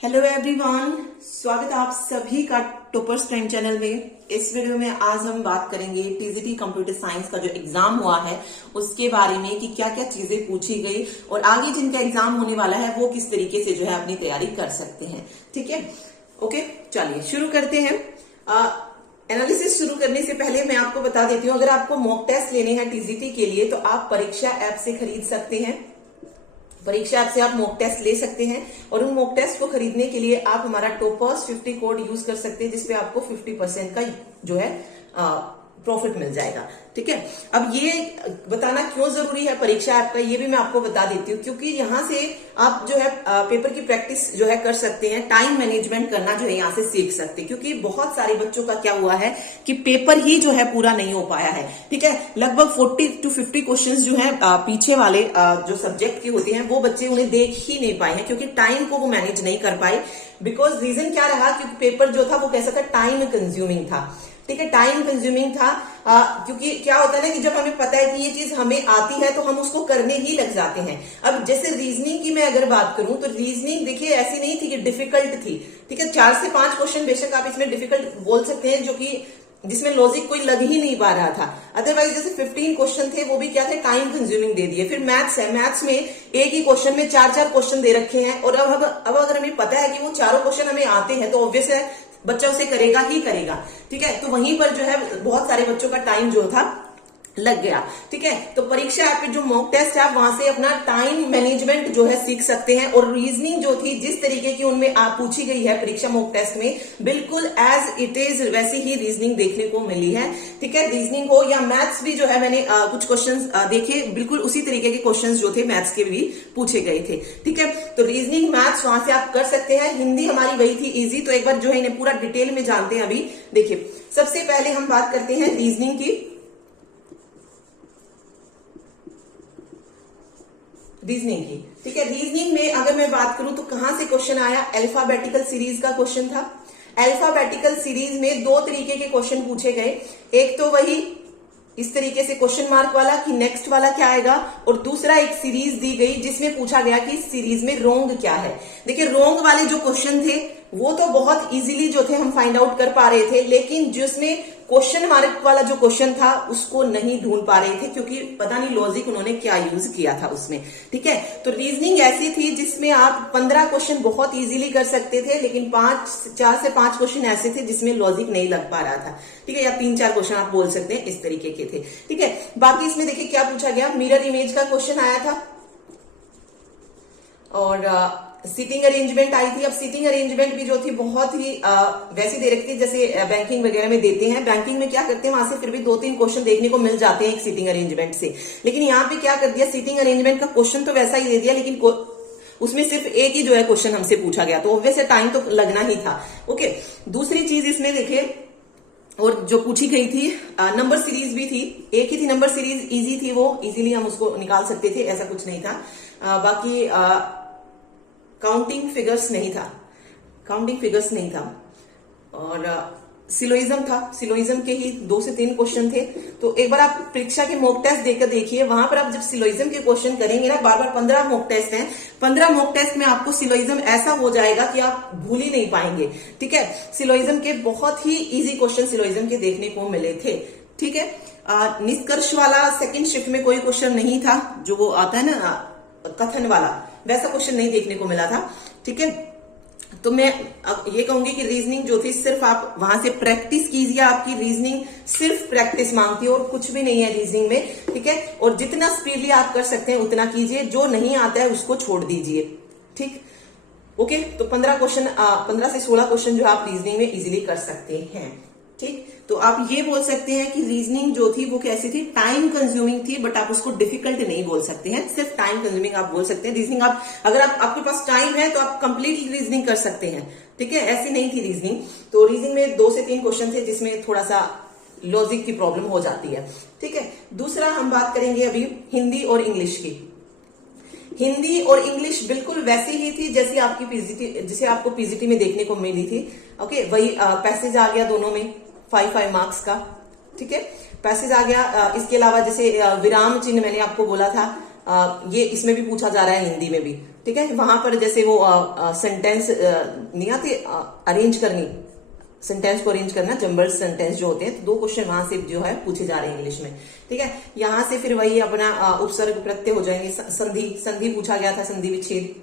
Hello everyone, स्वागत है आप सभी का टॉपर्स प्राइम चैनल में। इस वीडियो में आज हम बात करेंगे टीजीटी कंप्यूटर साइंस का जो एग्जाम हुआ है उसके बारे में कि क्या क्या चीजें पूछी गई और आगे जिनका एग्जाम होने वाला है वो किस तरीके से जो है अपनी तैयारी कर सकते हैं। ठीक है, ओके, चलिए शुरू करते हैं। एनालिसिस शुरू करने से पहले मैं आपको बता देती हूँ, अगर आपको मॉक टेस्ट लेने हैं टीजीटी के लिए तो आप परीक्षा ऐप से खरीद सकते हैं। परीक्षा ऐप से आप मॉक टेस्ट ले सकते हैं और उन मॉक टेस्ट को खरीदने के लिए आप हमारा टॉपर्स 50 कोड यूज कर सकते हैं, जिसपे आपको 50% का जो है प्रॉफिट मिल जाएगा। ठीक है, अब ये बताना क्यों जरूरी है परीक्षा ऐप का, ये भी मैं आपको बता देती हूँ, क्योंकि यहाँ से आप जो है पेपर की प्रैक्टिस जो है कर सकते हैं, टाइम मैनेजमेंट करना जो है यहाँ से सीख सकते हैं। क्योंकि बहुत सारे बच्चों का क्या हुआ है कि पेपर ही जो है पूरा नहीं हो पाया है। ठीक है, लगभग 40 to 50 क्वेश्चंस जो है पीछे वाले जो सब्जेक्ट के होते हैं वो बच्चे उन्हें देख ही नहीं पाए हैं, क्योंकि टाइम को वो मैनेज नहीं कर पाए। बिकॉज रीजन क्या रहा, क्योंकि पेपर जो था वो कैसा था, टाइम कंज्यूमिंग था। ठीक है, टाइम कंज्यूमिंग था, क्योंकि क्या होता है ना कि जब हमें पता है कि ये चीज हमें आती है तो हम उसको करने ही लग जाते हैं। अब जैसे रीजनिंग की मैं अगर बात करूं तो रीजनिंग देखिए ऐसी नहीं थी कि डिफिकल्ट थी। ठीक है, 4 से 5 क्वेश्चन बेशक आप इसमें डिफिकल्ट बोल सकते हैं, जो कि जिसमें लॉजिक कोई लग ही नहीं पा रहा था। अदरवाइज जैसे 15 क्वेश्चन थे वो भी क्या थे, टाइम कंज्यूमिंग दे दिए। फिर मैथ्स है, मैथ्स में एक ही क्वेश्चन में 4-4 क्वेश्चन दे रखे हैं, और अब अगर हमें पता है कि वो चारों क्वेश्चन हमें आते हैं तो ऑब्वियस है बच्चा उसे करेगा ही करेगा। ठीक है, तो वहीं पर जो है बहुत सारे बच्चों का टाइम जो था लग गया। ठीक है, तो परीक्षा ऐप पे जो मॉक टेस्ट है आप वहां से अपना टाइम मैनेजमेंट जो है सीख सकते हैं। और रीजनिंग जो थी जिस तरीके की उनमें आप पूछी गई है परीक्षा मॉक टेस्ट में, बिल्कुल एज इट इज वैसी ही रीजनिंग देखने को मिली है। ठीक है, रीजनिंग हो या मैथ्स भी जो है मैंने कुछ क्वेश्चंस देखे, बिल्कुल उसी तरीके के क्वेश्चंस जो थे मैथ्स के भी पूछे गए थे। ठीक है, तो रीजनिंग मैथ्स वहां से आप कर सकते हैं। हिंदी हमारी वही थी इजी, तो एक बार जो है इन्हें पूरा डिटेल में जानते हैं। अभी देखिए, सबसे पहले हम बात करते हैं रीजनिंग की। रीजनिंग की, ठीक है, रीजनिंग में अगर मैं बात करूं तो कहां से क्वेश्चन आया, अल्फाबेटिकल सीरीज का क्वेश्चन था। अल्फाबेटिकल सीरीज में 2 तरीके के क्वेश्चन पूछे गए। एक तो वही इस तरीके से क्वेश्चन मार्क वाला कि नेक्स्ट वाला क्या आएगा, और दूसरा एक सीरीज दी गई जिसमें पूछा गया कि इस सीरीज में रोंग क्या है। देखिए, रोंग वाले जो क्वेश्चन थे वो तो बहुत इजीली जो थे हम फाइंड आउट कर पा रहे थे, लेकिन जिसमें क्वेश्चन मार्क वाला जो क्वेश्चन था उसको नहीं ढूंढ पा रहे थे, क्योंकि पता नहीं लॉजिक उन्होंने क्या यूज किया था उसमें। ठीक है, तो रीजनिंग ऐसी थी जिसमें आप 15 क्वेश्चन बहुत इजीली कर सकते थे, लेकिन 4 से 5 क्वेश्चन ऐसे थे जिसमें लॉजिक नहीं लग पा रहा था। ठीक है, या 3-4 क्वेश्चन आप बोल सकते हैं इस तरीके के थे। ठीक है, बाकी इसमें देखिए क्या पूछा गया, मिरर इमेज का क्वेश्चन आया था और सीटिंग अरेंजमेंट आई थी। अब सीटिंग अरेंजमेंट भी जो थी बहुत ही वैसी दे रखी थी जैसे बैंकिंग वगैरह में देते हैं। बैंकिंग में क्या करते हैं, वहां से फिर भी 2-3 क्वेश्चन देखने को मिल जाते हैं एक सीटिंग अरेंजमेंट से, लेकिन यहाँ पे क्या कर दिया, सीटिंग अरेंजमेंट का क्वेश्चन तो वैसा ही दे दिया, लेकिन उसमें सिर्फ एक ही जो है क्वेश्चन हमसे पूछा गया, तो ऑब्वियस टाइम तो लगना ही था। ओके, दूसरी चीज इसमें देखिए, और जो पूछी गई थी नंबर सीरीज भी थी, एक ही थी नंबर सीरीज, इजी थी, वो इजीली हम उसको निकाल सकते थे, ऐसा कुछ नहीं था। बाकी काउंटिंग फिगर्स नहीं था, काउंटिंग फिगर्स नहीं था, और सिलोइज्म था, सिलोइज्म के ही 2 से 3 क्वेश्चन थे। तो एक बार आप परीक्षा के मॉक टेस्ट देकर देखिए, वहां पर आप जब सिलोइज्म के क्वेश्चन करेंगे ना, बार बार 15 मॉक टेस्ट हैं, 15 मॉक टेस्ट में आपको सिलोइज्म ऐसा हो जाएगा कि आप भूल ही नहीं पाएंगे। ठीक है, सिलोइज्म के बहुत ही इजी क्वेश्चन सिलोइज्म के देखने को मिले थे। ठीक है, निष्कर्ष वाला सेकंड शिफ्ट में कोई क्वेश्चन नहीं था, जो वो आता है ना कथन वाला, वैसा क्वेश्चन नहीं देखने को मिला था। ठीक है, तो मैं अब ये कहूंगी कि रीजनिंग जो थी सिर्फ आप वहां से प्रैक्टिस कीजिए, आपकी रीजनिंग सिर्फ प्रैक्टिस मांगती है और कुछ भी नहीं है रीजनिंग में। ठीक है, और जितना स्पीडली आप कर सकते हैं उतना कीजिए, जो नहीं आता है उसको छोड़ दीजिए। ठीक, ओके, तो 15 से 16 क्वेश्चन जो आप रीजनिंग में इजीली कर सकते हैं। ठीक, तो आप ये बोल सकते हैं कि रीजनिंग जो थी वो कैसी थी, टाइम कंज्यूमिंग थी, बट आप उसको डिफिकल्ट नहीं बोल सकते हैं, सिर्फ टाइम कंज्यूमिंग आप बोल सकते हैं। रीजनिंग आप अगर आपके पास टाइम है तो आप कंप्लीटली रीजनिंग कर सकते हैं। ठीक है, ऐसी नहीं थी रीजनिंग। तो रीजनिंग में 2 से 3 क्वेश्चन थे जिसमें थोड़ा सा लॉजिक की प्रॉब्लम हो जाती है। ठीक है, दूसरा हम बात करेंगे अभी हिंदी और इंग्लिश की। हिंदी और इंग्लिश बिल्कुल वैसी ही थी जैसे आपकी पीजीटी, जिसे आपको पीजीटी में देखने को मिली थी। ओके, वही पैसेज आ गया दोनों में 5 मार्क्स का। ठीक है, पैसेज आ गया। इसके अलावा जैसे विराम चिन्ह मैंने आपको बोला था, ये इसमें भी पूछा जा रहा है हिंदी में भी। ठीक है, वहां पर जैसे वो सेंटेंस नहीं आते अरेंज करनी, सेंटेंस को अरेंज करना, जम्बल्ड सेंटेंस जो होते हैं, तो 2 क्वेश्चन वहां से जो है पूछे जा रहे हैं इंग्लिश में। ठीक है, यहां से फिर वही अपना उपसर्ग प्रत्यय हो जाएंगे। संधि, संधि पूछा गया था, संधि विच्छेद,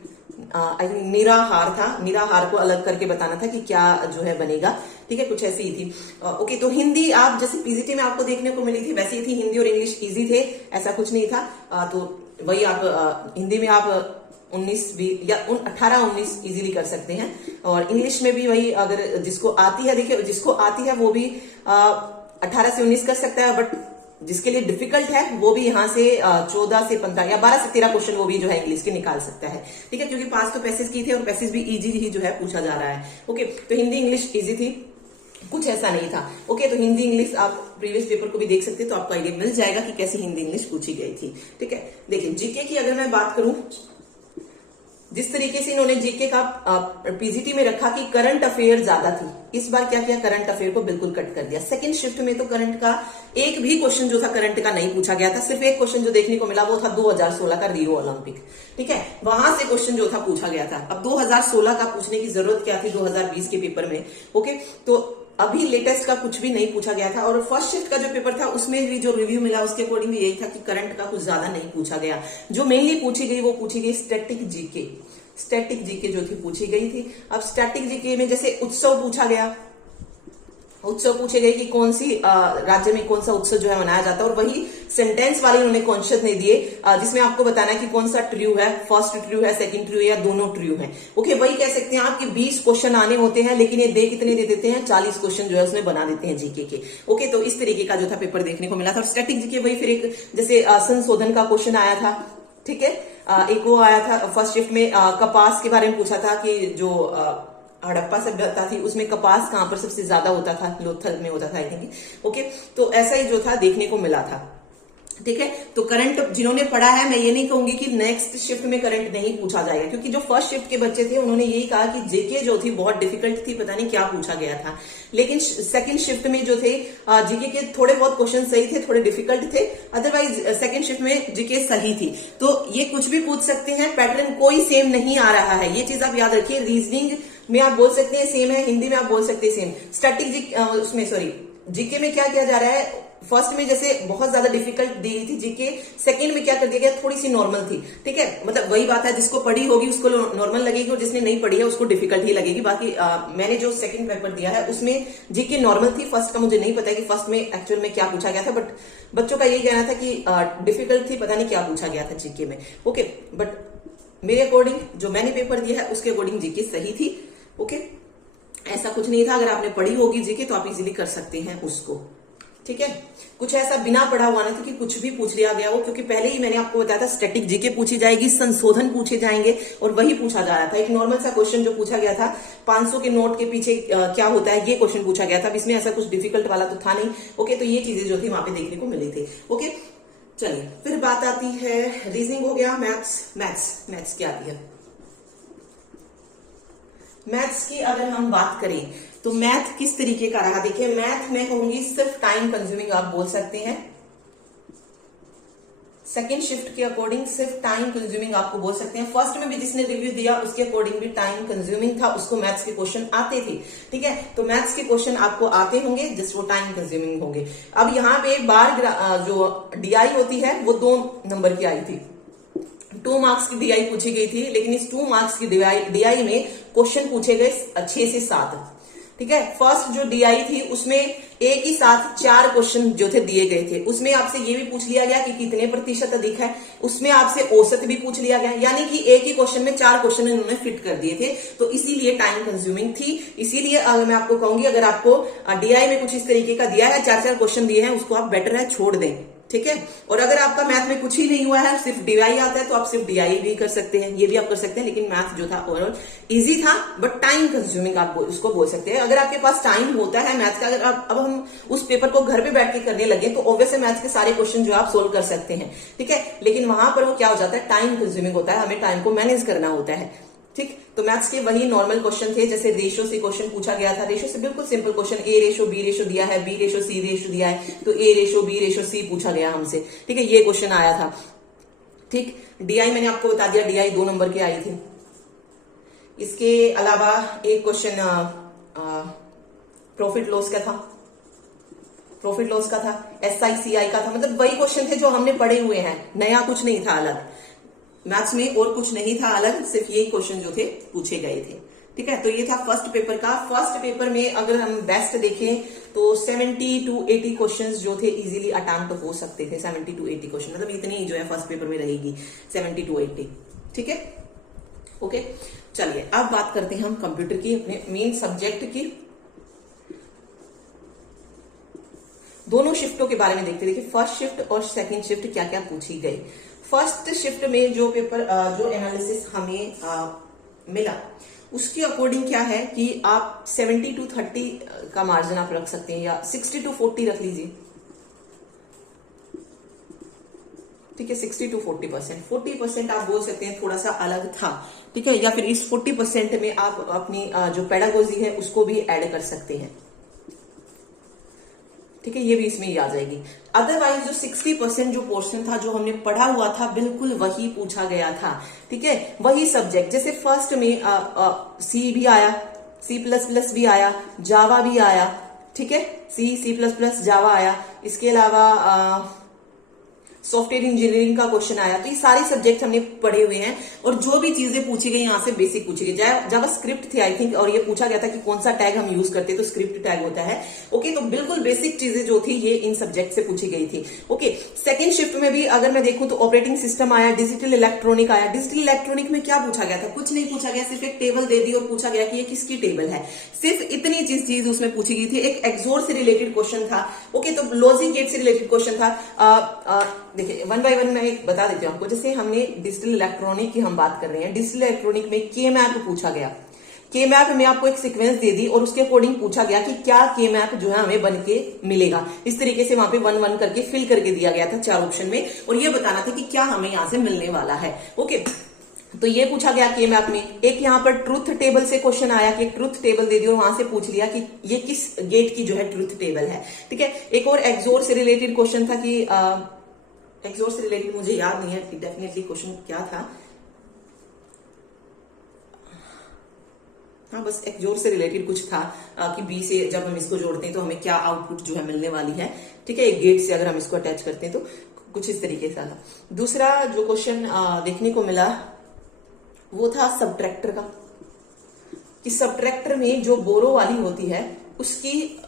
आई थिंक निराहार था, निराहार को अलग करके बताना था कि क्या जो है बनेगा। ठीक है, कुछ ऐसी ही थी। ओके, तो हिंदी आप जैसे पीजीटी में आपको देखने को मिली थी वैसे ही थी, हिंदी और इंग्लिश इजी थे, ऐसा कुछ नहीं था। तो वही आप हिंदी में आप 19 भी या 18-19 इजीली कर सकते हैं, और इंग्लिश में भी वही, अगर जिसको आती है, देखिए जिसको आती है वो भी 18 से 19 कर सकता है, बट जिसके लिए डिफिकल्ट है वो भी यहाँ से 14 से 15 या 12 से 13 क्वेश्चन वो भी जो है इंग्लिश के निकाल सकता है। ठीक है, क्योंकि 5 तो पैसेज की थे और पैसेज भी इजी ही जो है पूछा जा रहा है। ओके, तो हिंदी इंग्लिश इजी थी, कुछ ऐसा नहीं था। ओके, तो हिंदी इंग्लिश आप प्रीवियस पेपर को भी देख सकते हैं, तो आपको आइडिया मिल जाएगा कि कैसे हिंदी इंग्लिश पूछी गई थी। ठीक है, देखिए जीके की अगर मैं बात करूं, जिस तरीके से इन्होंने जीके का पीजीटी में रखा कि करंट अफेयर ज्यादा थी, इस बार क्या किया, करंट अफेयर को बिल्कुल कट कर दिया। सेकंड शिफ्ट में तो करंट का एक भी क्वेश्चन जो था करंट का नहीं पूछा गया था, सिर्फ एक क्वेश्चन जो देखने को मिला वो था 2016 का रियो ओलंपिक। ठीक है, वहां से क्वेश्चन जो था पूछा गया था। अब 2016 का पूछने की जरूरत क्या थी 2020 के पेपर में। ओके, तो अभी लेटेस्ट का कुछ भी नहीं पूछा गया था, और फर्स्ट शिफ्ट का जो पेपर था उसमें भी जो रिव्यू मिला उसके अकॉर्डिंग भी यही था कि करंट का कुछ ज्यादा नहीं पूछा गया। जो मेनली पूछी गई वो पूछी गई स्टैटिक जीके, स्टैटिक जीके जो थी पूछी गई थी। अब स्टैटिक जीके में जैसे उत्सव पूछा गया, उत्सव पूछे गए कि कौन सी राज्य में कौन सा उत्सव जो है मनाया जाता है, और वही सेंटेंस वाले उन्होंने क्वेश्चन नहीं दिए जिसमें आपको बताना है कि कौन सा ट्रू है, फर्स्ट ट्रू है, सेकंड ट्रू है, या दोनों ट्रू है। ओके, वही कह सकते हैं आपके 20 क्वेश्चन आने होते हैं, लेकिन ये कितने दे देते हैं, 40 क्वेश्चन जो है उसमें बना देते हैं जीके के। ओके, तो इस तरीके का जो था पेपर देखने को मिला था। और स्टैटिक जीके वही फिर एक जैसे संशोधन का क्वेश्चन आया था। ठीक है, एक वो आया था फर्स्ट शिफ्ट में, कपास के बारे में पूछा था कि जो हड़प्पा सभ्यता थी उसमें कपास कहां पर सबसे ज्यादा होता था, लोथल में होता था आई थिंक। ओके, तो ऐसा ही जो था देखने को मिला था। ठीक है, तो करंट जिन्होंने पढ़ा है, मैं ये नहीं कहूंगी कि नेक्स्ट शिफ्ट में करंट नहीं पूछा जाएगा, क्योंकि जो फर्स्ट शिफ्ट के बच्चे थे उन्होंने यही कहा कि जेके जो थी बहुत डिफिकल्ट थी, पता नहीं क्या पूछा गया था। लेकिन सेकंड शिफ्ट में जो थे जीके के थोड़े बहुत क्वेश्चन सही थे, थोड़े डिफिकल्ट थे, अदरवाइज सेकंड शिफ्ट में जीके सही थी। तो ये कुछ भी पूछ सकते हैं, पैटर्न कोई सेम नहीं आ रहा है, ये चीज आप याद रखिए। रीजनिंग में आप बोल सकते हैं सेम है, हिंदी में आप बोल सकते हैं सेम। स्टैटिक उसमें सॉरी जीके में क्या किया जा रहा है, फर्स्ट में जैसे बहुत ज्यादा डिफिकल्ट दी गई थी जीके, सेकंड में क्या कर दिया गया, थोड़ी सी नॉर्मल थी। ठीक है, मतलब वही बात है, जिसको पढ़ी होगी उसको नॉर्मल लगेगी और जिसने नहीं पढ़ी है उसको डिफिकल्ट ही लगेगी। बाकी मैंने जो सेकंड पेपर दिया है उसमें जीके नॉर्मल थी, फर्स्ट का मुझे नहीं पता है कि फर्स्ट में एक्चुअल में क्या पूछा गया था, बट बच्चों का यही कहना था कि डिफिकल्ट थी, पता नहीं क्या पूछा गया था जीके में। ओके, बट मेरे अकॉर्डिंग जो मैंने पेपर दिया है उसके अकॉर्डिंग जीके सही थी। ओके, ऐसा कुछ नहीं था, अगर आपने पढ़ी होगी जीके तो आप इजीली कर सकते हैं उसको। ठीक है, कुछ ऐसा बिना पढ़ा हुआ नहीं था कि कुछ भी पूछ लिया गया हो, क्योंकि पहले ही मैंने आपको बताया था स्टैटिक जीके पूछी जाएगी, संशोधन पूछे जाएंगे, और वही पूछा जा रहा था। एक नॉर्मल सा क्वेश्चन जो पूछा गया था 500 के नोट के पीछे क्या होता है, ये क्वेश्चन पूछा गया था। इसमें ऐसा कुछ डिफिकल्ट वाला तो था नहीं। ओके, तो ये चीजें जो थी वहां पे देखने को मिली थी। ओके, चलिए फिर बात आती है, रीजनिंग हो गया, मैथ्स क्या दिया। मैथ्स की अगर हम बात करें तो मैथ किस तरीके का रहा, देखिए मैथ में होंगी सिर्फ टाइम कंज्यूमिंग, आप बोल सकते हैं। सेकेंड शिफ्ट के अकॉर्डिंग सिर्फ टाइम कंज्यूमिंग आपको बोल सकते हैं। फर्स्ट में भी जिसने रिव्यू दिया उसके अकॉर्डिंग भी टाइम कंज्यूमिंग था, उसको मैथ्स के क्वेश्चन आते थे। ठीक है, तो मैथ्स के क्वेश्चन आपको आते होंगे, जस्ट वो टाइम कंज्यूमिंग होंगे। अब यहाँ पे बार जो डीआई होती है वो 2 नंबर की आई थी, 2 मार्क्स की डीआई पूछी गई थी, लेकिन इस 2 मार्क्स की डीआई में क्वेश्चन पूछे गए 6 से 7। ठीक है, फर्स्ट जो डीआई थी उसमें एक ही साथ 4 क्वेश्चन जो थे दिए गए थे, उसमें आपसे ये भी पूछ लिया गया कि कितने प्रतिशत अधिक है, उसमें आपसे औसत भी पूछ लिया गया, यानी कि एक ही क्वेश्चन में 4 क्वेश्चन इन्होंने फिट कर दिए थे, तो इसीलिए टाइम कंज्यूमिंग थी। इसीलिए मैं आपको कहूंगी अगर आपको डीआई में कुछ इस तरीके का दिया है, 4-4 क्वेश्चन दिए हैं, उसको आप बेटर है छोड़ दें। ठीक है, और अगर आपका मैथ में कुछ ही नहीं हुआ है, सिर्फ डीआई आता है, तो आप सिर्फ डीआई भी कर सकते हैं, ये भी आप कर सकते हैं। लेकिन मैथ जो था ओवरऑल इजी था, बट टाइम कंज्यूमिंग आप उसको बोल सकते हैं। अगर आपके पास टाइम होता है मैथ का, अगर अब हम उस पेपर को घर पे बैठ के करने लगे तो ऑब्वियसली मैथ के सारे क्वेश्चन जो आप सोल्व कर सकते हैं। ठीक है, लेकिन वहां पर वो क्या हो जाता है, टाइम कंज्यूमिंग होता है, हमें टाइम को मैनेज करना होता है। ठीक, तो मैथ्स के वही नॉर्मल क्वेश्चन थे, जैसे रेशो से क्वेश्चन पूछा गया था। रेशो से बिल्कुल सिंपल क्वेश्चन, ए रेशो बी रेशो दिया है, बी रेशो सी रेशो दिया है, तो ए रेशो बी रेशो सी पूछा गया हमसे। ठीक है, ये क्वेश्चन आया था। ठीक, DI मैंने आपको बता दिया, DI 2 नंबर के आई थी। इसके अलावा एक क्वेश्चन प्रॉफिट लॉस का था, प्रॉफिट लॉस का था, SICI का था, मतलब वही क्वेश्चन थे जो हमने पढ़े हुए हैं, नया कुछ नहीं था अलग मैथ्स में, और कुछ नहीं था अलग, सिर्फ यही क्वेश्चन जो थे पूछे गए थे। ठीक है, तो ये था फर्स्ट पेपर का। फर्स्ट पेपर में अगर हम बेस्ट देखें तो 70 to 80 क्वेश्चंस जो थे इजीली अटेम्प्ट हो सकते थे। 70 to 80 क्वेश्चन, मतलब इतनी जो है फर्स्ट पेपर में रहेगी 70 to 80। ठीक है, ओके, चलिए अब बात करते हैं हम कंप्यूटर की, अपने मेन सब्जेक्ट की। दोनों शिफ्टों के बारे में देखते, देखिए फर्स्ट शिफ्ट और सेकंड शिफ्ट क्या क्या पूछी गई। फर्स्ट शिफ्ट में जो पेपर जो एनालिसिस हमें मिला उसके अकॉर्डिंग क्या है कि आप 70 to 30 का मार्जिन आप रख सकते हैं, या 60 to 40 रख लीजिए। ठीक है, 60 to 40%, 40% आप बोल सकते हैं थोड़ा सा अलग था। ठीक है, या फिर इस 40% में आप अपनी जो पेडागोजी है उसको भी ऐड कर सकते हैं। ठीक है, ये भी इसमें ही आ जाएगी। अदरवाइज जो 60% जो पोर्शन था जो हमने पढ़ा हुआ था बिल्कुल वही पूछा गया था। ठीक है, वही सब्जेक्ट, जैसे फर्स्ट में सी भी आया, C++ भी आया, जावा भी आया। ठीक है, C++, जावा आया। इसके अलावा सॉफ्टवेयर इंजीनियरिंग का क्वेश्चन आया। तो ये सारे सब्जेक्ट हमने पढ़े हुए हैं, और जो भी चीजें पूछी गई यहाँ से बेसिक पूछी गई। जावा स्क्रिप्ट थी आई थिंक, और ये पूछा गया था कि कौन सा टैग हम यूज करते हैं, तो स्क्रिप्ट टैग होता है। ओके, तो बिल्कुल बेसिक चीजें जो थी ये इन सब्जेक्ट से पूछी गई थी। ओके, सेकंड शिफ्ट में भी अगर मैं देखूं तो ऑपरेटिंग सिस्टम आया, डिजिटल इलेक्ट्रॉनिक आया। डिजिटल इलेक्ट्रॉनिक में क्या पूछा गया था? कुछ नहीं पूछा गया, सिर्फ एक टेबल दे दी और पूछा गया कि ये किसकी टेबल है, सिर्फ इतनी चीज उसमें पूछी गई थी। एक एक्सोर से रिलेटेड क्वेश्चन था। ओके, तो लॉजिक गेट से रिलेटेड क्वेश्चन था। देखिए वन बाय वन मैं एक बता देती हूँ आपको। जैसे हमने डिजिटल इलेक्ट्रॉनिक की हम बात कर रहे हैं, डिजिटल इलेक्ट्रॉनिक में के मैप पूछा गया। के मैप में आपको एक सीक्वेंस दे दी और उसके अकॉर्डिंग पूछा गया कि क्या के मैप जो है हमें बन के मिलेगा। इस तरीके से वहां पे 1-1 करके फिल करके दिया गया था 4 ऑप्शन में, और ये बताना था कि क्या हमें यहां से मिलने वाला है। ओके, तो ये पूछा गया के मैप में। एक यहाँ पर ट्रुथ टेबल से क्वेश्चन आया कि एक ट्रुथ टेबल दे दी और वहां से पूछ लिया कि ये किस गेट की जो है ट्रुथ टेबल है। ठीक है, एक और एक्सोर से रिलेटेड क्वेश्चन था कि एक्सोर से रिलेटेड मुझे याद नहीं है डेफिनेटली क्वेश्चन क्या था। हाँ, बस एक्सोर से रिलेटेड कुछ था कि बी से जब हम इसको जोड़ते हैं तो हमें क्या आउटपुट जो है मिलने वाली है। ठीक है, एक गेट से अगर हम इसको अटैच करते हैं तो कुछ इस तरीके से था। दूसरा जो क्वेश्चन देखने को मिला वो था सबट्रैक्टर का, कि सबट्रैक्टर में जो बोरो वाली होती है उसकी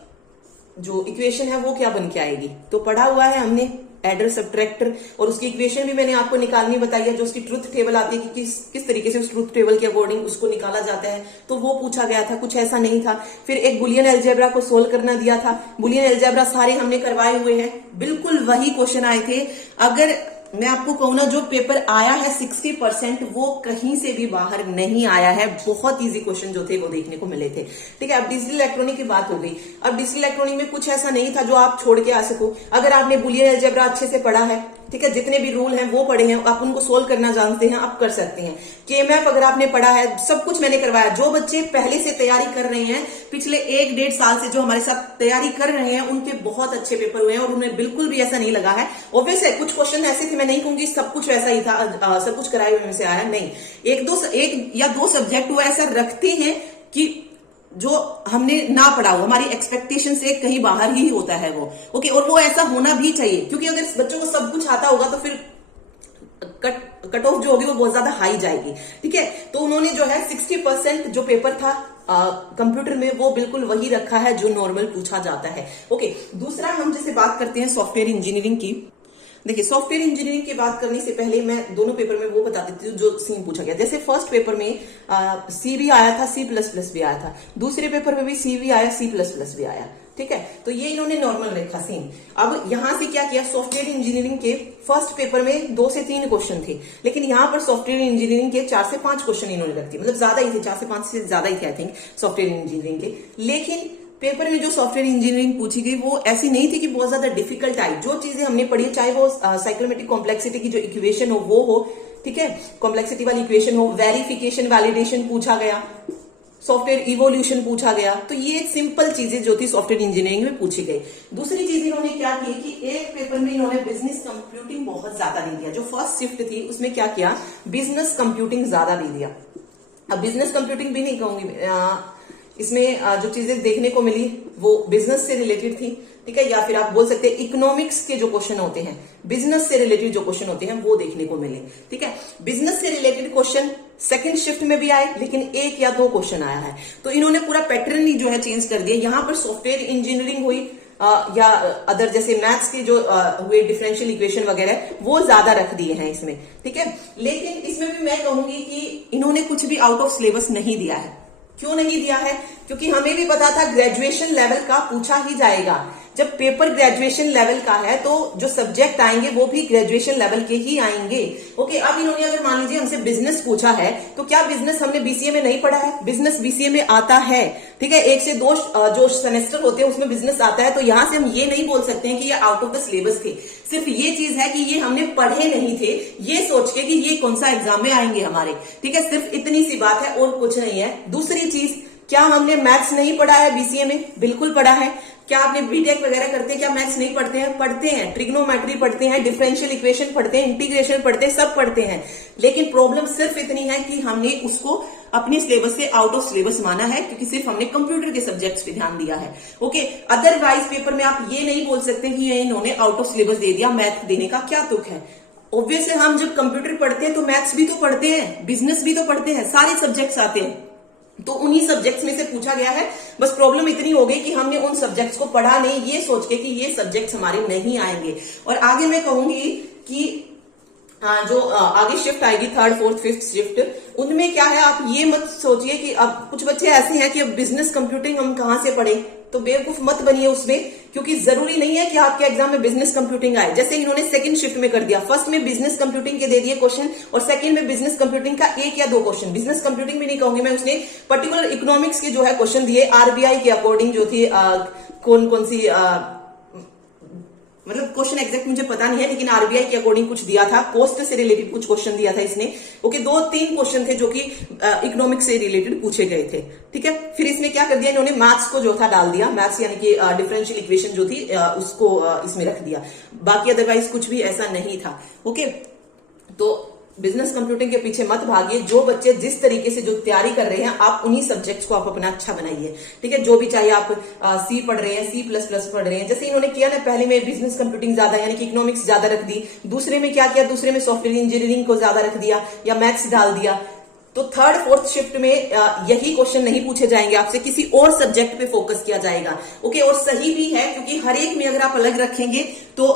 जो इक्वेशन है वो क्या बन के आएगी। तो पढ़ा हुआ है हमने एडर सबट्रैक्टर, और उसकी इक्वेशन भी मैंने आपको निकालनी बताई है। जो उसकी ट्रुथ टेबल आती है कि किस तरीके से उस ट्रुथ टेबल के अकॉर्डिंग उसको निकाला जाता है, तो वो पूछा गया था। कुछ ऐसा नहीं था। फिर एक बुलियन अलजेब्रा को सोल्व करना दिया था। बुलियन अलजेब्रा सारे हमने करवाए हुए हैं, बिल्कुल वही क्वेश्चन आए थे। अगर मैं आपको कहूं ना, जो पेपर आया है 60% वो कहीं से भी बाहर नहीं आया है। बहुत इजी क्वेश्चन जो थे वो देखने को मिले थे। ठीक है, अब डिजिटल इलेक्ट्रॉनिक की बात हो गई। अब डिजिटल इलेक्ट्रॉनिक में कुछ ऐसा नहीं था जो आप छोड़ के आ सको। अगर आपने बुलियन अलजेब्रा अच्छे से पढ़ा है, ठीक है, जितने भी रूल हैं वो पढ़े हैं, आप उनको सोल्व करना जानते हैं, आप कर सकते हैं। के मैप अगर आपने पढ़ा है, सब कुछ मैंने करवाया। जो बच्चे पहले से तैयारी कर रहे हैं, पिछले 1-1.5 साल से जो हमारे साथ तैयारी कर रहे हैं, उनके बहुत अच्छे पेपर हुए हैं और उन्हें बिल्कुल भी ऐसा नहीं लगा है। ऑब्वियस है कुछ क्वेश्चन ऐसे थे, मैं नहीं कहूंगी सब कुछ वैसा ही था, सब कुछ कराए हुए में से आया नहीं। एक या दो सब्जेक्ट वो ऐसा रखते हैं कि जो हमने ना पढ़ा हो, हमारी एक्सपेक्टेशन से कहीं बाहर ही होता है वो। ओके, और वो ऐसा होना भी चाहिए, क्योंकि अगर बच्चों को सब कुछ आता होगा तो फिर कट ऑफ जो होगी वो बहुत ज्यादा हाई जाएगी। ठीक है, तो उन्होंने जो है 60% जो पेपर था कंप्यूटर में वो बिल्कुल वही रखा है जो नॉर्मल पूछा जाता है। ओके, दूसरा हम जैसे बात करते हैं सॉफ्टवेयर इंजीनियरिंग की। देखिए, सॉफ्टवेयर इंजीनियरिंग की बात करने से पहले मैं दोनों पेपर में वो बता देती हूँ जो सेम पूछा गया। जैसे फर्स्ट पेपर में सी भी आया था, C++ भी आया था। दूसरे पेपर में भी सी भी आया, C++ भी आया। ठीक है, तो ये इन्होंने नॉर्मल रखा सेम। अब यहां से क्या किया, सॉफ्टवेयर इंजीनियरिंग के फर्स्ट पेपर में 2 से 3 क्वेश्चन थे, लेकिन यहां पर सॉफ्टवेयर इंजीनियरिंग के 4 से 5 क्वेश्चन इन्होंने रख दिए। मतलब ज्यादा ही थे, 4 से 5 से ज्यादा ही थे आई थिंक सॉफ्टवेयर इंजीनियरिंग के। लेकिन पेपर में जो सॉफ्टवेयर इंजीनियरिंग पूछी गई वो ऐसी नहीं थी कि बहुत ज्यादा डिफिकल्ट आई। जो चीजें हमने पढ़ी, चाहे वो साइक्लोमेट्रिक कॉम्प्लेक्सिटी की जो इक्वेशन हो वो हो, ठीक है, कॉम्प्लेक्सिटी वाली इक्वेशन हो, वेरिफिकेशन वैलिडेशन पूछा गया, सॉफ्टवेयर इवोल्यूशन पूछा गया। तो ये सिंपल चीजें जो थी सॉफ्टवेयर इंजीनियरिंग में पूछी गई। दूसरी चीज इन्होंने क्या की कि एक पेपर में इन्होंने बिजनेस कंप्यूटिंग बहुत ज्यादा दे दिया। जो फर्स्ट शिफ्ट थी उसमें क्या किया, बिजनेस कंप्यूटिंग ज्यादा दे दिया। अब बिजनेस कंप्यूटिंग भी नहीं कहूंगी, इसमें जो चीजें देखने को मिली वो बिजनेस से रिलेटेड थी, ठीक है, या फिर आप बोल सकते हैं इकोनॉमिक्स के जो क्वेश्चन होते हैं, बिजनेस से रिलेटेड जो क्वेश्चन होते हैं वो देखने को मिले, ठीक है। बिजनेस से रिलेटेड क्वेश्चन सेकंड शिफ्ट में भी आए, लेकिन एक या दो क्वेश्चन आया है। तो इन्होंने पूरा पैटर्न ही जो है चेंज कर दिया। यहां पर सॉफ्टवेयर इंजीनियरिंग हुई या अदर जैसे मैथ्स के जो हुए डिफरेंशियल इक्वेशन वगैरह वो ज्यादा रख दिए हैं इसमें, ठीक है। लेकिन इसमें भी मैं कहूंगी कि इन्होंने कुछ भी आउट ऑफ सिलेबस नहीं दिया है। क्यों नहीं दिया है, क्योंकि हमें भी पता था ग्रेजुएशन लेवल का पूछा ही जाएगा। जब पेपर ग्रेजुएशन लेवल का है तो जो सब्जेक्ट आएंगे वो भी ग्रेजुएशन लेवल के ही आएंगे। ओके, अब इन्होंने अगर मान लीजिए हमसे बिजनेस पूछा है तो क्या बिजनेस हमने बीसीए में नहीं पढ़ा है? बिजनेस बीसीए में आता है, ठीक है। 1 से 2 जो सेमेस्टर होते हैं उसमें बिजनेस आता है। तो यहां से हम ये नहीं बोल सकते हैं कि ये आउट ऑफ द सिलेबस थे। सिर्फ ये चीज है कि ये हमने पढ़े नहीं थे ये सोच के कि ये कौन सा एग्जाम में आएंगे हमारे, ठीक है। सिर्फ इतनी सी बात है और कुछ नहीं है। दूसरी चीज, क्या हमने मैथ्स नहीं पढ़ा है बीसीए में? बिल्कुल पढ़ा है। क्या आपने बीटेक वगैरह करते हैं, क्या मैथ्स नहीं पढ़ते हैं? पढ़ते हैं। ट्रिग्नोमेट्री पढ़ते हैं, डिफरेंशियल इक्वेशन पढ़ते हैं, इंटीग्रेशन पढ़ते हैं, सब पढ़ते हैं। लेकिन प्रॉब्लम सिर्फ इतनी है कि हमने उसको अपने सिलेबस से आउट ऑफ सिलेबस माना है, क्योंकि सिर्फ हमने कंप्यूटर के सब्जेक्ट्स पे ध्यान दिया है। ओके, अदरवाइज पेपर में आप ये नहीं बोल सकते कि ये इन्होंने आउट ऑफ सिलेबस दे दिया, मैथ देने का क्या तुक है। ऑब्वियसली हम जब कंप्यूटर पढ़ते हैं तो मैथ्स भी तो पढ़ते हैं, बिजनेस भी तो पढ़ते हैं, सारे सब्जेक्ट्स आते हैं। तो उन्हीं सब्जेक्ट्स में से पूछा गया है। बस प्रॉब्लम इतनी हो गई कि हमने उन सब्जेक्ट्स को पढ़ा नहीं, ये सोच के कि ये सब्जेक्ट्स हमारे नहीं आएंगे। और आगे मैं कहूंगी कि जो आगे शिफ्ट आएगी 3rd, 4th, 5th शिफ्ट, उनमें क्या है, आप ये मत सोचिए कि अब कुछ बच्चे ऐसे हैं कि अब बिजनेस कंप्यूटिंग हम कहां से पढ़े। तो बेवकूफ मत बनिए उसमें, क्योंकि जरूरी नहीं है कि आपके एग्जाम में बिजनेस कंप्यूटिंग आए। जैसे इन्होंने सेकंड शिफ्ट में कर दिया, फर्स्ट में बिजनेस कंप्यूटिंग के दे दिए क्वेश्चन और सेकंड में बिजनेस कंप्यूटिंग का 1 या 2 क्वेश्चन। बिजनेस कंप्यूटिंग भी नहीं कहूंगी मैं, उसने पर्टिकुलर इकोनॉमिक्स के जो है क्वेश्चन दिए, आरबीआई के अकॉर्डिंग जो थी कौन कौन सी मतलब क्वेश्चन एग्जैक्ट मुझे पता नहीं है, लेकिन आरबीआई के अकॉर्डिंग कुछ दिया था, कॉस्ट से रिलेटेड कुछ क्वेश्चन दिया था इसने। ओके, 2-3 क्वेश्चन थे जो कि इकोनॉमिक्स से रिलेटेड पूछे गए थे, ठीक है। फिर इसने क्या कर दिया, इन्होंने मैथ्स को जो था डाल दिया, मैथ्स यानी कि डिफरेंशियल इक्वेशन जो थी उसको इसमें रख दिया। बाकी अदरवाइज कुछ भी ऐसा नहीं था। ओके, तो बिजनेस कंप्यूटिंग के पीछे मत भागिए। जो बच्चे जिस तरीके से जो तैयारी कर रहे हैं, आप उन्हीं सब्जेक्ट्स को आप अपना अच्छा बनाइए, ठीक है। जो भी चाहिए, आप सी पढ़ रहे हैं, C++ पढ़ रहे हैं, जैसे इन्होंने किया ना, पहले में बिजनेस कंप्यूटिंग ज्यादा यानी कि इकोनॉमिक्स ज्यादा रख दी। दूसरे में क्या किया, दूसरे में सॉफ्टवेयर इंजीनियरिंग को ज्यादा रख दिया या मैथ्स डाल दिया। तो 3rd, 4th शिफ्ट में यही क्वेश्चन नहीं पूछे जाएंगे आपसे, किसी और सब्जेक्ट पे फोकस किया जाएगा। ओके, और सही भी है, क्योंकि हर एक में अगर आप अलग रखेंगे तो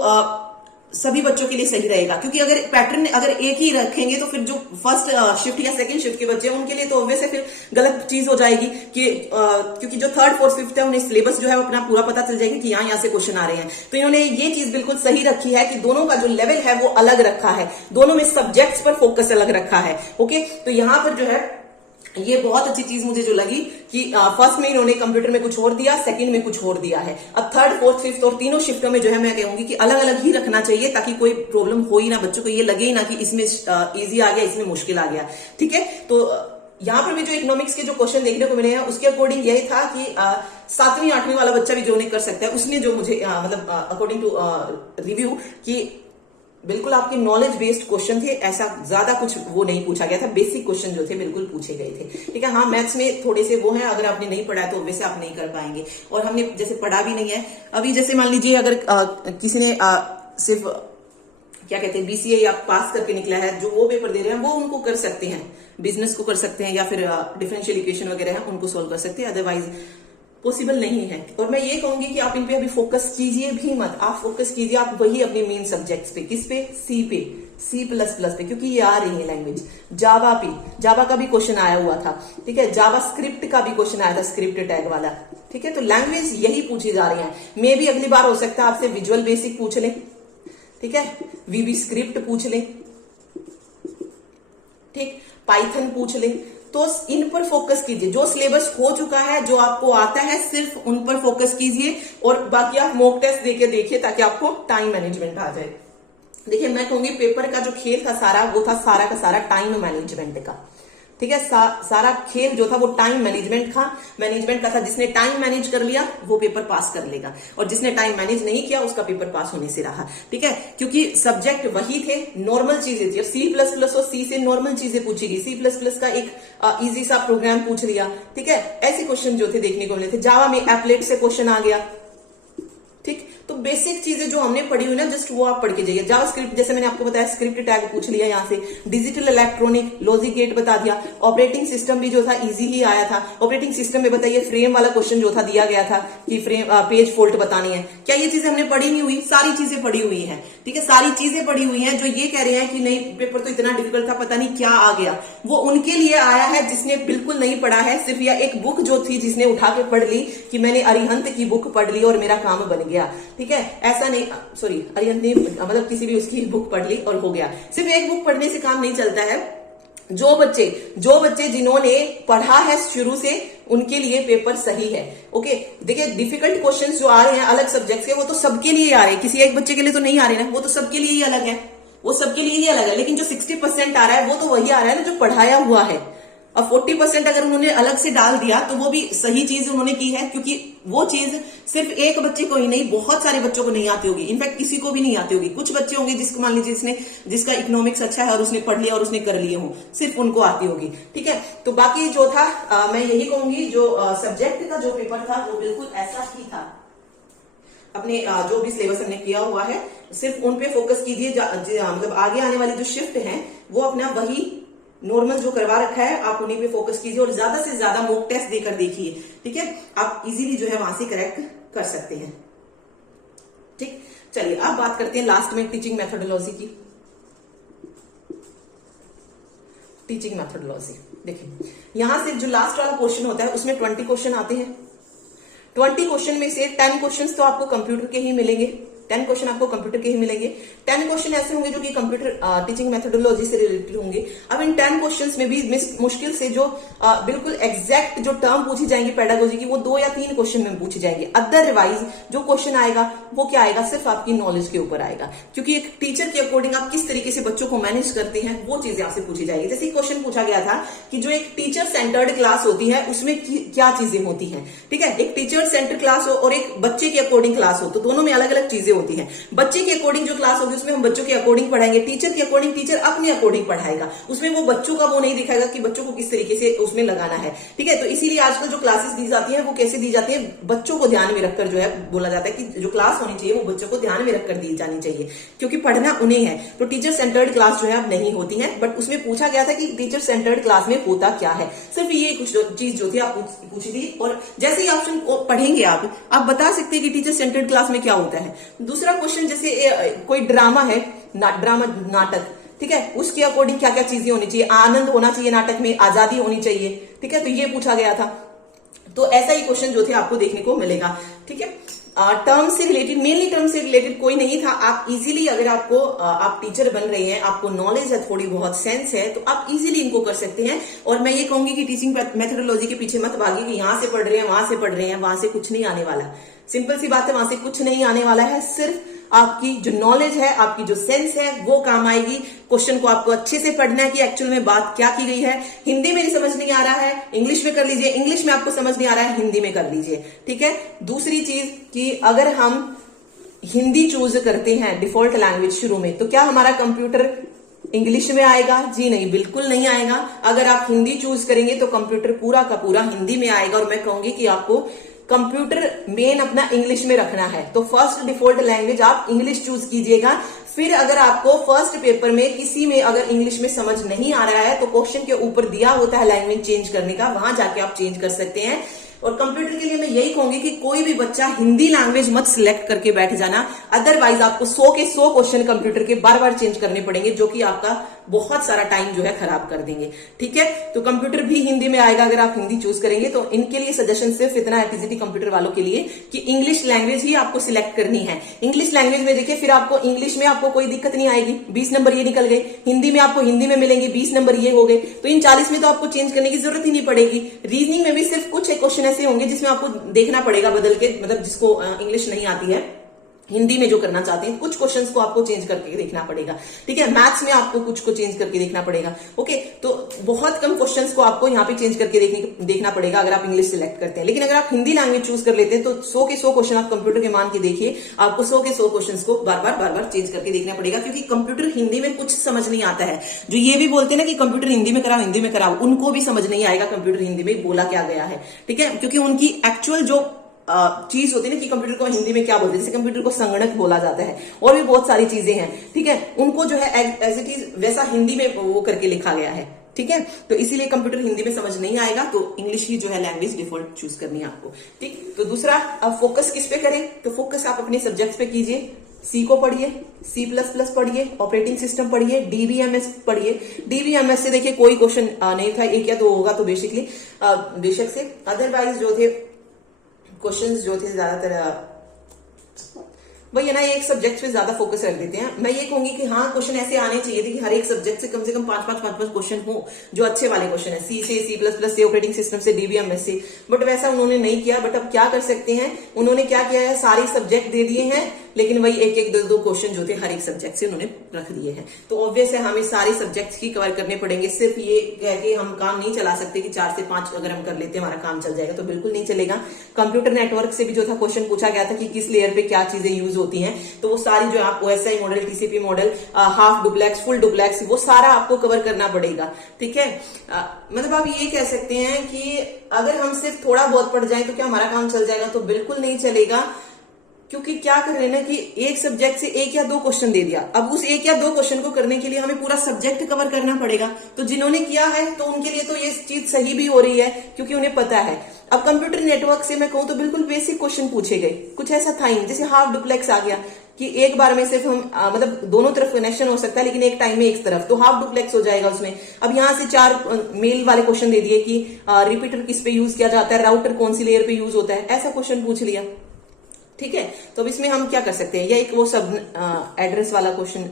सभी बच्चों के लिए सही रहेगा। क्योंकि अगर पैटर्न अगर एक ही रखेंगे तो फिर जो फर्स्ट शिफ्ट या सेकंड शिफ्ट के बच्चे हैं उनके लिए तो ऑब्वियसली फिर गलत चीज हो जाएगी कि क्योंकि जो 3rd, 4th, 5th है उन्हें सिलेबस जो है वो अपना पूरा पता चल जाएगी कि यहाँ से क्वेश्चन आ रहे हैं। तो इन्होंने ये चीज बिल्कुल सही रखी है कि दोनों का जो लेवल है वो अलग रखा है, दोनों में सब्जेक्ट्स पर फोकस अलग रखा है। ओके, तो यहां पर जो है ये बहुत अच्छी चीज मुझे जो लगी कि फर्स्ट में इन्होंने कंप्यूटर में कुछ और दिया, सेकंड में कुछ और दिया है। अब 3rd, 4th, 5th और तीनों शिफ्टों में जो है मैं कहूंगी कि अलग अलग ही रखना चाहिए, ताकि कोई प्रॉब्लम हो ही ना, बच्चों को ये लगे ही ना कि इसमें इजी आ गया, इसमें मुश्किल आ गया, ठीक है। तो यहां पर भी जो इकोनॉमिक्स के जो क्वेश्चन देखने को मिले हैं उसके अकॉर्डिंग यही था कि 7वीं 8वीं वाला बच्चा भी जो उन्हें कर सकता है, उसने जो मुझे मतलब अकॉर्डिंग टू रिव्यू कि बिल्कुल आपके नॉलेज बेस्ड क्वेश्चन थे, ऐसा ज्यादा कुछ वो नहीं पूछा गया था। बेसिक क्वेश्चन जो थे बिल्कुल पूछे गए थे, ठीक है। हाँ, मैथ्स में थोड़े से वो हैं, अगर आपने नहीं पढ़ा है तो वैसे आप नहीं कर पाएंगे, और हमने जैसे पढ़ा भी नहीं है अभी। जैसे मान लीजिए अगर किसी ने सिर्फ क्या कहते हैं बीसीए या पास करके निकला है, जो वो पेपर दे रहे हैं वो उनको कर सकते हैं, बिजनेस को कर सकते हैं या फिर डिफरेंशियल इक्वेशन वगैरह है उनको सोल्व कर सकते हैं, अदरवाइज पॉसिबल नहीं है। और मैं ये कहूंगी कि आप इन पे अभी फोकस कीजिए भी मत, आप फोकस कीजिए आप वही अपने मेन सब्जेक्ट्स पे, किस पे, सी पे, C++ पे, क्योंकि ये आ रही है लैंग्वेज। जावा पे, जावा का भी क्वेश्चन आया हुआ था, ठीक है। जावा स्क्रिप्ट का भी क्वेश्चन आया था, स्क्रिप्ट टैग वाला, ठीक है। तो लैंग्वेज यही पूछी जा रही है। मे भी अगली बार हो सकता है आपसे विजुअल बेसिक पूछ ले, ठीक है, VB स्क्रिप्ट पूछ ले, ठीक, पाइथन पूछ ले। तो इन पर फोकस कीजिए, जो सिलेबस हो चुका है, जो आपको आता है, सिर्फ उन पर फोकस कीजिए, और बाकी आप मॉक टेस्ट देके देखिए ताकि आपको टाइम मैनेजमेंट आ जाए। देखिए, मैं कहूंगी पेपर का जो खेल था सारा, वो था सारा का सारा टाइम मैनेजमेंट का। ठीक है। सारा खेल जो था वो टाइम मैनेजमेंट का था। जिसने टाइम मैनेज कर लिया वो पेपर पास कर लेगा, और जिसने टाइम मैनेज नहीं किया उसका पेपर पास होने से रहा। ठीक है, क्योंकि सब्जेक्ट वही थे, नॉर्मल चीजें थी। अब C++ और सी से नॉर्मल चीजें पूछी गई। C++ का एक इजी सा प्रोग्राम पूछ लिया। ठीक है, ऐसे क्वेश्चन जो थे देखने को मिले थे। जावा में एप्लेट से क्वेश्चन आ गया। ठीक, तो बेसिक चीजें जो हमने पढ़ी हुई ना, जस्ट वो आप पढ़ के जाइए। जावास्क्रिप्ट जैसे मैंने आपको बताया, स्क्रिप्ट टैग पूछ लिया यहाँ से। डिजिटल इलेक्ट्रॉनिक लॉजिक गेट बता दिया। ऑपरेटिंग सिस्टम भी जो था इजी ही आया था। ऑपरेटिंग सिस्टम में बताइए, फ्रेम वाला क्वेश्चन जो था दिया गया था कि फ्रेम पेज फॉल्ट बतानी है। क्या ये चीजें हमने पढ़ी नहीं हुई? सारी चीजें पढ़ी हुई है। ठीक है, सारी चीजें पढ़ी हुई है। जो ये कह रहे हैं कि नहीं पेपर तो इतना डिफिकल्ट था, पता नहीं क्या आ गया, वो उनके लिए आया है जिसने बिल्कुल नहीं पढ़ा है। सिर्फ या एक बुक जो थी जिसने उठा के पढ़ ली कि मैंने अरिहंत की बुक पढ़ ली और मेरा काम बन गया। ठीक है, ऐसा नहीं, सॉरी, अरिहंत ने मतलब किसी भी उसकी बुक पढ़ ली और हो गया। सिर्फ एक बुक पढ़ने से काम नहीं चलता है। जो बच्चे जिन्होंने पढ़ा है शुरू से, उनके लिए पेपर सही है। ओके, देखिए डिफिकल्ट क्वेश्चंस जो आ रहे हैं अलग सब्जेक्ट के, वो तो सबके लिए आ रहे हैं, किसी एक बच्चे के लिए तो नहीं आ रहे ना, वो तो सबके लिए ही अलग है, वो सबके लिए ही अलग है। लेकिन जो 60% आ रहा है वो तो वही आ रहा है ना जो पढ़ाया हुआ है। और 40% अगर उन्होंने अलग से डाल दिया तो वो भी सही चीज उन्होंने की है, क्योंकि वो चीज सिर्फ एक बच्चे को ही नहीं, बहुत सारे बच्चों को नहीं आती होगी। इनफैक्ट किसी को भी नहीं आती होगी। कुछ बच्चे होंगे जिसको मान लीजिए जिसका इकोनॉमिक्स अच्छा है और उसने पढ़ लिया और उसने कर लिए हो, सिर्फ उनको आती होगी। ठीक है, तो बाकी जो था मैं यही कहूंगी, जो सब्जेक्ट का जो पेपर था वो बिल्कुल ऐसा ही था। अपने जो भी सिलेबस हमने किया हुआ है सिर्फ उन पे फोकस कीजिए। मतलब आगे आने वाली जो शिफ्ट है वो अपना वही नॉर्मल जो करवा रखा है आप उन्हीं पे फोकस कीजिए, और ज्यादा से ज्यादा मॉक टेस्ट देकर देखिए। ठीक है, आप इजीली जो है वहां से करेक्ट कर सकते हैं। ठीक, चलिए अब बात करते हैं लास्ट में टीचिंग मेथोडोलॉजी की। टीचिंग मेथोडोलॉजी देखिए, यहां से जो लास्ट वाला क्वेश्चन होता है उसमें 20 क्वेश्चन आते हैं। 20 क्वेश्चन में से 10 क्वेश्चन तो आपको कंप्यूटर के ही मिलेंगे। 10 क्वेश्चन आपको कंप्यूटर के ही मिलेंगे। 10 क्वेश्चन ऐसे होंगे जो कि कंप्यूटर टीचिंग मेथोडोलॉजी से रिलेटेड होंगे। अब इन 10 क्वेश्चंस में भी मुश्किल से जो बिल्कुल एग्जैक्ट जो टर्म पूछी जाएंगी पेडागोजी की, वो 2 या 3 क्वेश्चन में पूछी जाएंगे। अदरवाइज जो क्वेश्चन आएगा वो क्या आएगा, सिर्फ आपकी नॉलेज के ऊपर आएगा, क्योंकि एक टीचर के अकॉर्डिंग आप किस तरीके से बच्चों को मैनेज करते हैं वो चीजें आपसे पूछी जाएगी। जैसे क्वेश्चन पूछा गया था कि जो एक टीचर सेंटर्ड क्लास होती है उसमें क्या चीजें होती हैं। ठीक है, एक टीचर सेंटर्ड क्लास हो और एक बच्चे के अकॉर्डिंग क्लास हो, तो दोनों में अलग अलग चीजें होती हैं। बच्चे के अकॉर्डिंग जो क्लास होगी उसमें हम बच्चों के अकॉर्डिंग पढ़ाएंगे। टीचर के अकॉर्डिंग टीचर अपने अकॉर्डिंग पढ़ाएगा, उसमें वो बच्चों का वो नहीं दिखाएगा कि बच्चों को किस तरीके से उसमें लगाना है। ठीक है, तो इसीलिए आजकल जो क्लासेस दी जाती है वो कैसे दी जाती है, बच्चों को ध्यान में रखकर जो है बोला जाता है कि जो क्लास होनी चाहिए वो बच्चों को ध्यान में रखकर दी जानी चाहिए, क्योंकि पढ़ना उन्हें है। तो टीचर सेंटर्ड क्लास जो है अब नहीं होती है, बट उसमें पूछा गया था कि टीचर सेंटर्ड क्लास में होता क्या है। सिर्फ ये कुछ चीज जो थी आप पूछी थी, और जैसे ही ऑप्शन पढ़ेंगे आप बता सकते हैं कि टीचर सेंटर्ड क्लास में क्या होता है। दूसरा क्वेश्चन, जैसे कोई ड्रामा है, ड्रामा नाटक, ठीक है, उसके अकॉर्डिंग क्या क्या चीजें होनी चाहिए, आनंद होना चाहिए नाटक में, आजादी होनी चाहिए। ठीक है, तो ये पूछा गया था। तो ऐसा ही क्वेश्चन जो थे आपको देखने को मिलेगा। ठीक है, टर्म से रिलेटेड, मेनली टर्म से रिलेटेड कोई नहीं था। आप इजीली, अगर आपको आप टीचर बन रहे हैं, आपको नॉलेज है, थोड़ी बहुत सेंस है, तो आप इजीली इनको कर सकते हैं। और मैं ये कहूंगी कि टीचिंग मेथोडोलॉजी के पीछे मत भागिए कि यहां से पढ़ रहे हैं वहां से पढ़ रहे हैं, वहां से कुछ नहीं आने वाला। सिंपल सी बात है, वहां से कुछ नहीं आने वाला है। सिर्फ आपकी जो नॉलेज है, आपकी जो सेंस है वो काम आएगी। क्वेश्चन को आपको अच्छे से पढ़ना है कि एक्चुअल में बात क्या की गई है। हिंदी में नहीं समझ नहीं आ रहा है, इंग्लिश में कर लीजिए, इंग्लिश में आपको समझ नहीं आ रहा है, हिंदी में कर लीजिए। ठीक है, दूसरी चीज कि अगर हम हिंदी चूज करते हैं डिफॉल्ट लैंग्वेज शुरू में, तो क्या हमारा कंप्यूटर इंग्लिश में आएगा? जी नहीं, बिल्कुल नहीं आएगा। अगर आप हिंदी चूज करेंगे तो कंप्यूटर पूरा का पूरा हिंदी में आएगा। और मैं कहूंगी कि आपको कंप्यूटर मेन अपना इंग्लिश में रखना है, तो फर्स्ट डिफॉल्ट लैंग्वेज आप इंग्लिश चूज कीजिएगा। फिर अगर आपको फर्स्ट पेपर में किसी में अगर इंग्लिश में समझ नहीं आ रहा है तो क्वेश्चन के ऊपर दिया होता है लैंग्वेज चेंज करने का, वहां जाके आप चेंज कर सकते हैं। और कंप्यूटर के लिए मैं यही कहूंगी कि कोई भी बच्चा हिंदी लैंग्वेज मत सिलेक्ट करके बैठ जाना, अदरवाइज आपको 100 के 100 क्वेश्चन कंप्यूटर के बार बार चेंज करने पड़ेंगे, जो कि आपका बहुत सारा टाइम जो है खराब कर देंगे। ठीक है, तो कंप्यूटर भी हिंदी में आएगा अगर आप हिंदी चूज करेंगे। तो इनके लिए सजेशन सिर्फ इतना है टीजीटी कंप्यूटर वालों के लिए कि इंग्लिश लैंग्वेज ही आपको सिलेक्ट करनी है। इंग्लिश लैंग्वेज में देखिए, फिर आपको इंग्लिश में आपको कोई दिक्कत नहीं आएगी, 20 नंबर ये निकल गए। हिंदी में आपको हिंदी में मिलेंगे 20 नंबर ये हो गए, तो इन 40 में तो आपको चेंज करने की जरूरत ही नहीं पड़ेगी। रीजनिंग में भी सिर्फ कुछ एक क्वेश्चन ऐसे होंगे जिसमें आपको देखना पड़ेगा बदल के, मतलब जिसको इंग्लिश नहीं आती है हिंदी में जो करना चाहते हैं, कुछ क्वेश्चंस को आपको चेंज करके देखना पड़ेगा, ठीक है। मैथ्स में आपको कुछ को चेंज करके देखना पड़ेगा, ओके। तो बहुत कम क्वेश्चंस को आपको यहाँ पे चेंज करके देखना पड़ेगा अगर आप इंग्लिश सिलेक्ट करते हैं। लेकिन अगर आप हिंदी लैंग्वेज चूज कर लेते हैं तो 100 के 100 क्वेश्चन आप कंप्यूटर के मान के देखिए, आपको 100 के 100 क्वेश्चन को बार बार चेंज करके देखना पड़ेगा, क्योंकि कंप्यूटर हिंदी में कुछ समझ नहीं आता है। जो ये भी बोलते हैं ना कि कंप्यूटर हिंदी में कराओ, उनको भी समझ नहीं आएगा कंप्यूटर हिंदी में बोला क्या गया है, ठीक है। क्योंकि उनकी एक्चुअल जो चीज होती है ना कि कंप्यूटर को हिंदी में क्या बोलते हैं, जैसे कंप्यूटर को संगणक बोला जाता है और भी बहुत सारी चीजें हैं, ठीक है। उनको जो है एज इट इज वैसा हिंदी में वो करके लिखा गया है, ठीक है। तो इसीलिए कंप्यूटर हिंदी में समझ नहीं आएगा, तो इंग्लिश ही जो है लैंग्वेज डिफॉल्ट चूज करनी है आपको, ठीक। तो दूसरा, अब फोकस किस पे करें, तो फोकस आप अपने सब्जेक्ट पे कीजिए। सी को पढ़िए, C++ पढ़िए, ऑपरेटिंग सिस्टम पढ़िए, DBMS पढ़िए। DBMS से देखिए कोई क्वेश्चन नहीं था, 1 या 2 होगा तो बेशक से, अदरवाइज जो थे क्वेश्चंस जो थे ज्यादातर वही है ना, एक सब्जेक्ट पे ज्यादा फोकस रख देते हैं। मैं ये कहूंगी कि हाँ, क्वेश्चन ऐसे आने चाहिए थे कि हर एक सब्जेक्ट से कम 5 क्वेश्चन हो, जो अच्छे वाले क्वेश्चन है, सी से, C++ से, ऑपरेटिंग सिस्टम से, DBMS से। बट वैसा उन्होंने नहीं किया। बट अब क्या कर सकते हैं, उन्होंने क्या किया है, सारे सब्जेक्ट दे दिए हैं, लेकिन वही 1-1, 2-2 क्वेश्चन जो थे हर एक सब्जेक्ट से उन्होंने रख दिए हैं। तो ऑब्वियस है हमें सारे सब्जेक्ट्स की कवर करने पड़ेंगे। सिर्फ ये कह के हम काम नहीं चला सकते कि 4 से 5 अगर हम कर लेते हैं हमारा काम चल जाएगा, तो बिल्कुल नहीं चलेगा। कंप्यूटर नेटवर्क से भी जो था क्वेश्चन पूछा गया था कि किस लेयर पे क्या चीजें यूज होती हैं, तो वो सारी जो आप OSI model, TCP model, half duplex, full duplex, वो सारा आपको कवर करना पड़ेगा, ठीक है। मतलब आप ये कह सकते हैं कि अगर हम सिर्फ थोड़ा बहुत पढ़ जाएं तो क्या हमारा काम चल जाएगा, तो बिल्कुल नहीं चलेगा। क्योंकि क्या कर रहे हैं ना कि एक सब्जेक्ट से 1 या 2 क्वेश्चन दे दिया, अब उस 1 या 2 क्वेश्चन को करने के लिए हमें पूरा सब्जेक्ट कवर करना पड़ेगा। तो जिन्होंने किया है तो उनके लिए तो ये चीज सही भी हो रही है, क्योंकि उन्हें पता है। अब कंप्यूटर नेटवर्क से मैं कहूं तो बिल्कुल बेसिक क्वेश्चन पूछे गए, कुछ ऐसा था ही, जैसे हाफ डुप्लेक्स आ गया कि एक बार में सिर्फ हम मतलब दोनों तरफ कनेक्शन हो सकता है, लेकिन एक टाइम में एक तरफ, तो हाफ डुप्लेक्स हो जाएगा उसमें। अब यहां से 4 मेल वाले क्वेश्चन दे दिए कि रिपीटर किस पे यूज किया जाता है, राउटर कौन सी लेयर पे यूज होता है, ऐसा क्वेश्चन पूछ लिया, ठीक है। तो अब इसमें हम क्या कर सकते हैं, या एक वो सब एड्रेस वाला क्वेश्चन,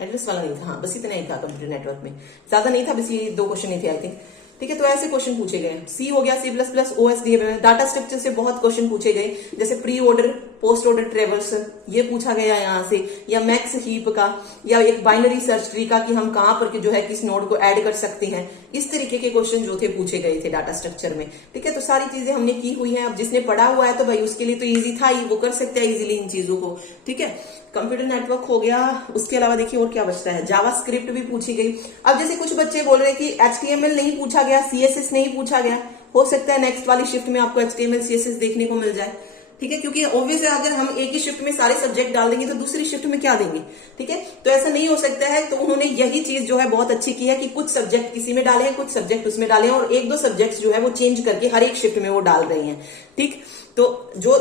एड्रेस वाला नहीं था, हाँ बस इतना ही था कंप्यूटर नेटवर्क में, ज्यादा नहीं था, बस ये 2 क्वेश्चन ही थे आई थिंक, ठीक है। तो ऐसे क्वेश्चन पूछे गए। सी हो गया, C++, OSDM, डाटा स्ट्रक्चर से बहुत क्वेश्चन पूछे गए, जैसे pre order, post order traversal, ये पूछा गया यहां से, या मैक्स हीप का, या एक बाइनरी सर्च ट्री का कि हम कहां पर जो है किस नोड को ऐड कर सकते हैं। इस तरीके के क्वेश्चन जो थे पूछे गए थे डाटा स्ट्रक्चर में, ठीक है। तो सारी चीजें हमने की हुई है। अब जिसने पढ़ा हुआ है तो भाई उसके लिए तो ईजी था ही, वो कर सकते हैं इजीली इन चीजों को, ठीक है। कंप्यूटर नेटवर्क हो गया। उसके अलावा देखिए और क्या बचता है, जावास्क्रिप्ट भी पूछी गई। अब जैसे कुछ बच्चे बोल रहे हैं कि HTML नहीं पूछा गया, CSS नहीं पूछा गया, हो सकता है नेक्स्ट वाली शिफ्ट में आपको HTML CSS देखने को मिल जाए, ठीक है। क्योंकि ऑब्वियस है अगर हम एक ही शिफ्ट में सारे सब्जेक्ट डाल देंगे तो दूसरी शिफ्ट में क्या देंगे, ठीक है। तो ऐसा नहीं हो सकता है। तो उन्होंने यही चीज जो है बहुत अच्छी की है कि कुछ सब्जेक्ट किसी में डाले हैं, कुछ सब्जेक्ट उसमें डाले हैं, और 1-2 सब्जेक्ट जो है वो चेंज करके हर एक शिफ्ट में वो डाल रहे हैं, ठीक। तो जो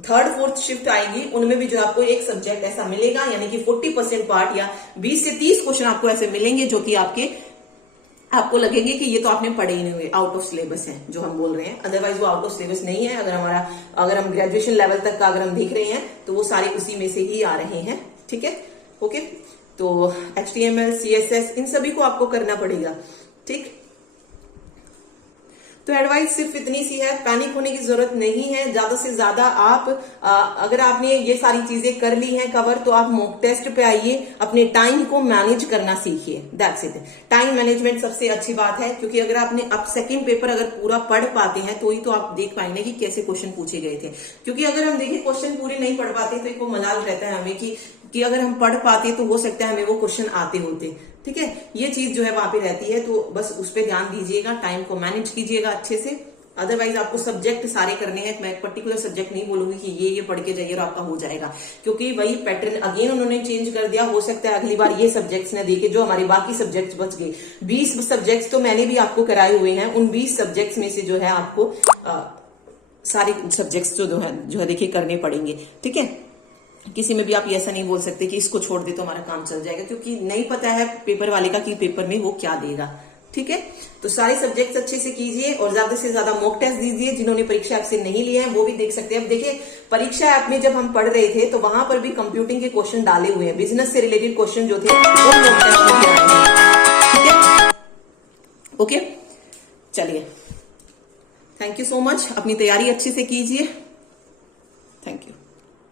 3rd 4th शिफ्ट आएगी उनमें भी जो आपको एक सब्जेक्ट ऐसा मिलेगा, यानी कि 40% पार्ट या 20 से 30 क्वेश्चन आपको ऐसे मिलेंगे जो कि आपको लगेंगे कि ये तो आपने पढ़े ही नहीं हुए, आउट ऑफ सिलेबस है जो हम बोल रहे हैं। अदरवाइज वो आउट ऑफ सिलेबस नहीं है। अगर हम ग्रेजुएशन लेवल तक का अगर हम देख रहे हैं तो वो सारे उसी में से ही आ रहे हैं, ठीक है, ओके। तो HTML, CSS इन सभी को आपको करना पड़ेगा, ठीक। तो एडवाइस सिर्फ इतनी सी है, पैनिक होने की जरूरत नहीं है। ज्यादा से ज्यादा आप अगर आपने ये सारी चीजें कर ली हैं कवर, तो आप मॉक टेस्ट पे आइए, अपने टाइम को मैनेज करना सीखिए, दैट्स इट। टाइम मैनेजमेंट सबसे अच्छी बात है, क्योंकि अगर आपने अब सेकंड पेपर अगर पूरा पढ़ पाते हैं तो ही तो आप देख पाएंगे कि कैसे क्वेश्चन पूछे गए थे। क्योंकि अगर हम देखें क्वेश्चन पूरे नहीं पढ़ पाते तो एक वो मलाल रहता है हमें कि अगर हम पढ़ पाते तो हो सकता है हमें वो क्वेश्चन आते होते, ठीक है। ये चीज जो है वहां पे रहती है, तो बस उस पर ध्यान दीजिएगा, टाइम को मैनेज कीजिएगा अच्छे से। अदरवाइज आपको सब्जेक्ट सारे करने हैं। मैं एक पर्टिकुलर सब्जेक्ट नहीं बोलूंगी कि ये पढ़ के जाइए और आपका हो जाएगा, क्योंकि वही पैटर्न अगेन उन्होंने चेंज कर दिया। हो सकता है अगली बार ये सब्जेक्ट्स न देखे जो हमारे बाकी सब्जेक्ट्स बच गए। 20 सब्जेक्ट्स तो मैंने भी आपको कराए हुए हैं। उन 20 सब्जेक्ट्स में से जो है आपको सारे सब्जेक्ट्स जो है देखिए करने पड़ेंगे, ठीक है। किसी में भी आप ऐसा नहीं बोल सकते कि इसको छोड़ दे तो हमारा काम चल जाएगा, क्योंकि नहीं पता है पेपर वाले का कि पेपर में वो क्या देगा, ठीक है। तो सारे सब्जेक्ट्स अच्छे से कीजिए और ज्यादा से ज्यादा मॉक टेस्ट दीजिए। जिन्होंने परीक्षा ऐप से नहीं लिए हैं वो भी देख सकते हैं। अब देखिए परीक्षा ऐप में जब हम पढ़ रहे थे तो वहां पर भी कंप्यूटिंग के क्वेश्चन डाले हुए हैं, बिजनेस से रिलेटेड क्वेश्चन जो थे वो मॉक टेस्ट में आए हैं, ठीक है, ओके। चलिए, थैंक यू सो मच। अपनी तैयारी अच्छे से कीजिए, थैंक यू।